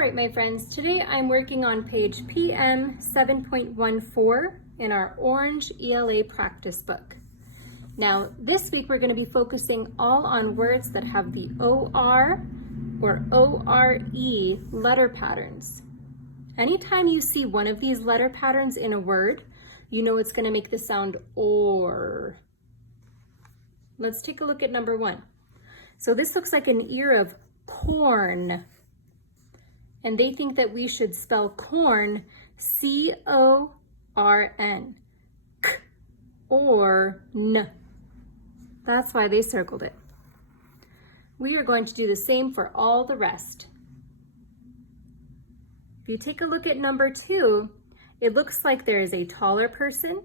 right, my friends, today I'm working on page PM 7.14 in our orange ELA practice book. Now, this week we're going to be focusing all on words that have the OR or ORE letter patterns. Anytime you see one of these letter patterns in a word, you know it's going to make the sound OR. Let's take a look at number 1. So this looks like an ear of corn. And they think that we should spell corn C-O-R-N, K or N. That's why they circled it. We are going to do the same for all the rest. If you take a look at number 2, it looks like there is a taller person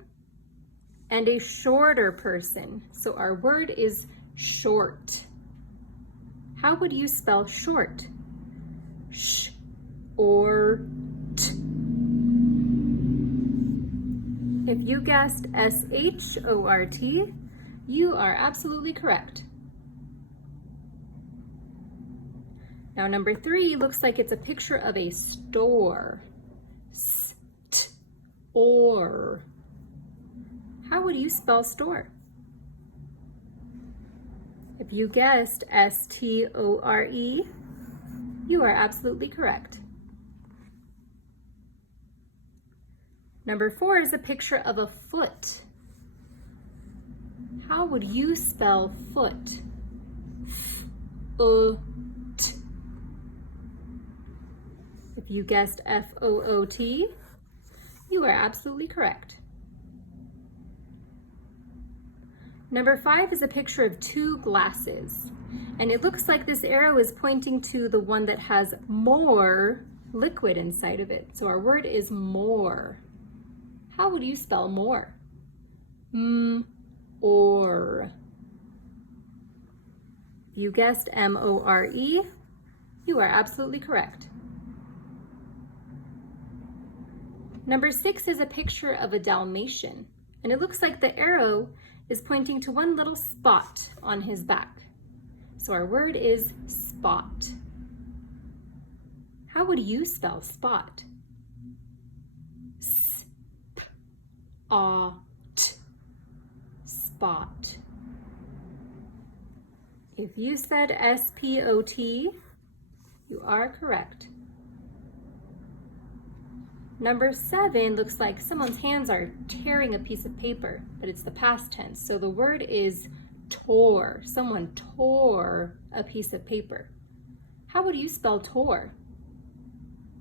and a shorter person. So our word is short. How would you spell short? Sh or T. If you guessed S-H-O-R-T, you are absolutely correct. Now number 3 looks like it's a picture of a store. S-T-O-R. How would you spell store? If you guessed S-T-O-R-E, you are absolutely correct. Number 4 is a picture of a foot. How would you spell foot? F-O-T. If you guessed F-O-O-T, you are absolutely correct. Number 5 is a picture of 2 glasses, and it looks like this arrow is pointing to the one that has more liquid inside of it. So our word is more. How would you spell more? M-or. If you guessed M-O-R-E, you are absolutely correct. Number 6 is a picture of a Dalmatian, and it looks like the arrow is pointing to one little spot on his back. So our word is spot. How would you spell spot? S-P-O-T. Spot. If you said S-P-O-T, you are correct. Number 7 looks like someone's hands are tearing a piece of paper, but it's the past tense. So the word is tore. Someone tore a piece of paper. How would you spell tore?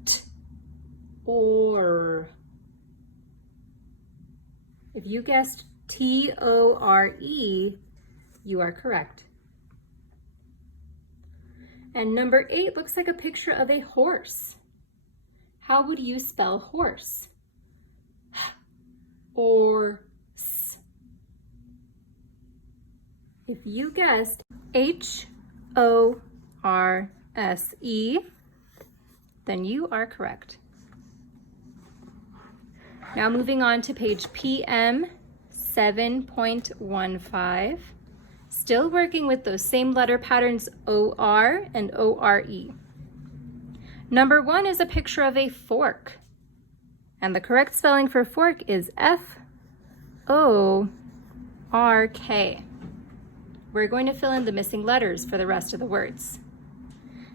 T-or. If you guessed T-O-R-E, you are correct. And number 8 looks like a picture of a horse. How would you spell horse? Or S. If you guessed H-O-R-S-E, then you are correct. Now moving on to page PM 7.15. Still working with those same letter patterns O-R and O-R-E. Number 1 is a picture of a fork. And the correct spelling for fork is F-O-R-K. We're going to fill in the missing letters for the rest of the words.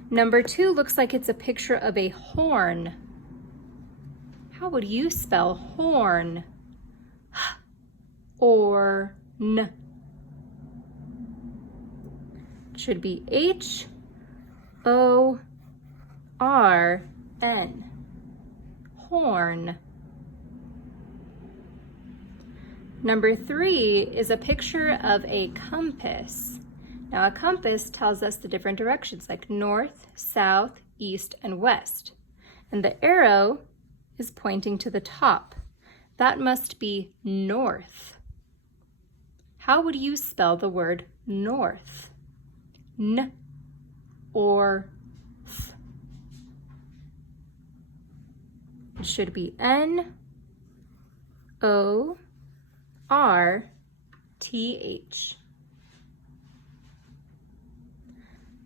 Number 2 looks like it's a picture of a horn. How would you spell horn? Or N. It should be H-O-R-N. Horn. Number 3 is a picture of a compass. Now a compass tells us the different directions like north, south, east, and west. And the arrow is pointing to the top. That must be north. How would you spell the word north? N or Th? It should be N-O-R-T-H.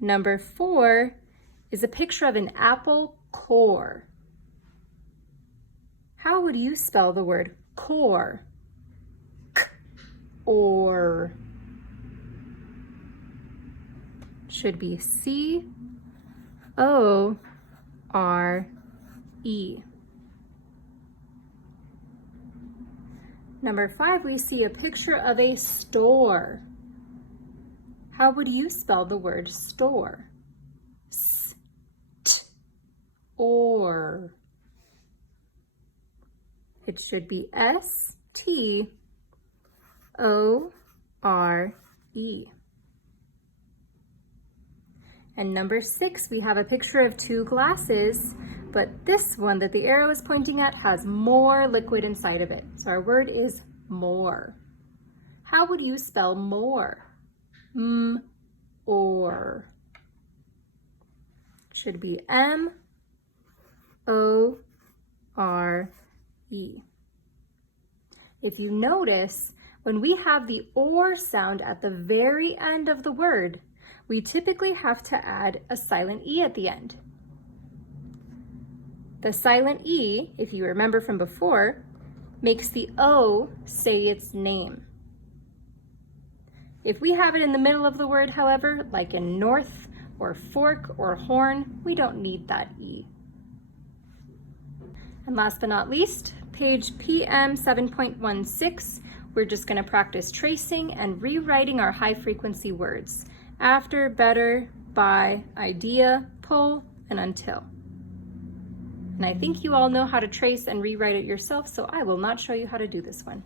Number 4 is a picture of an apple core. How would you spell the word core? Or. Should be C-O-R-E. Number 5, we see a picture of a store. How would you spell the word store? S-T-O-R. It should be S-T-O-R-E. And number 6, we have a picture of 2 glasses, but this one that the arrow is pointing at has more liquid inside of it. So our word is more. How would you spell more? M-O-R. Should be M-O-R-E. If you notice, when we have the or sound at the very end of the word, we typically have to add a silent E at the end. The silent E, if you remember from before, makes the O say its name. If we have it in the middle of the word, however, like in north or fork or horn, we don't need that E. And last but not least, page PM 7.16, we're just going to practice tracing and rewriting our high frequency words. After, better, by, idea, pull, and until. And I think you all know how to trace and rewrite it yourself, so I will not show you how to do this one.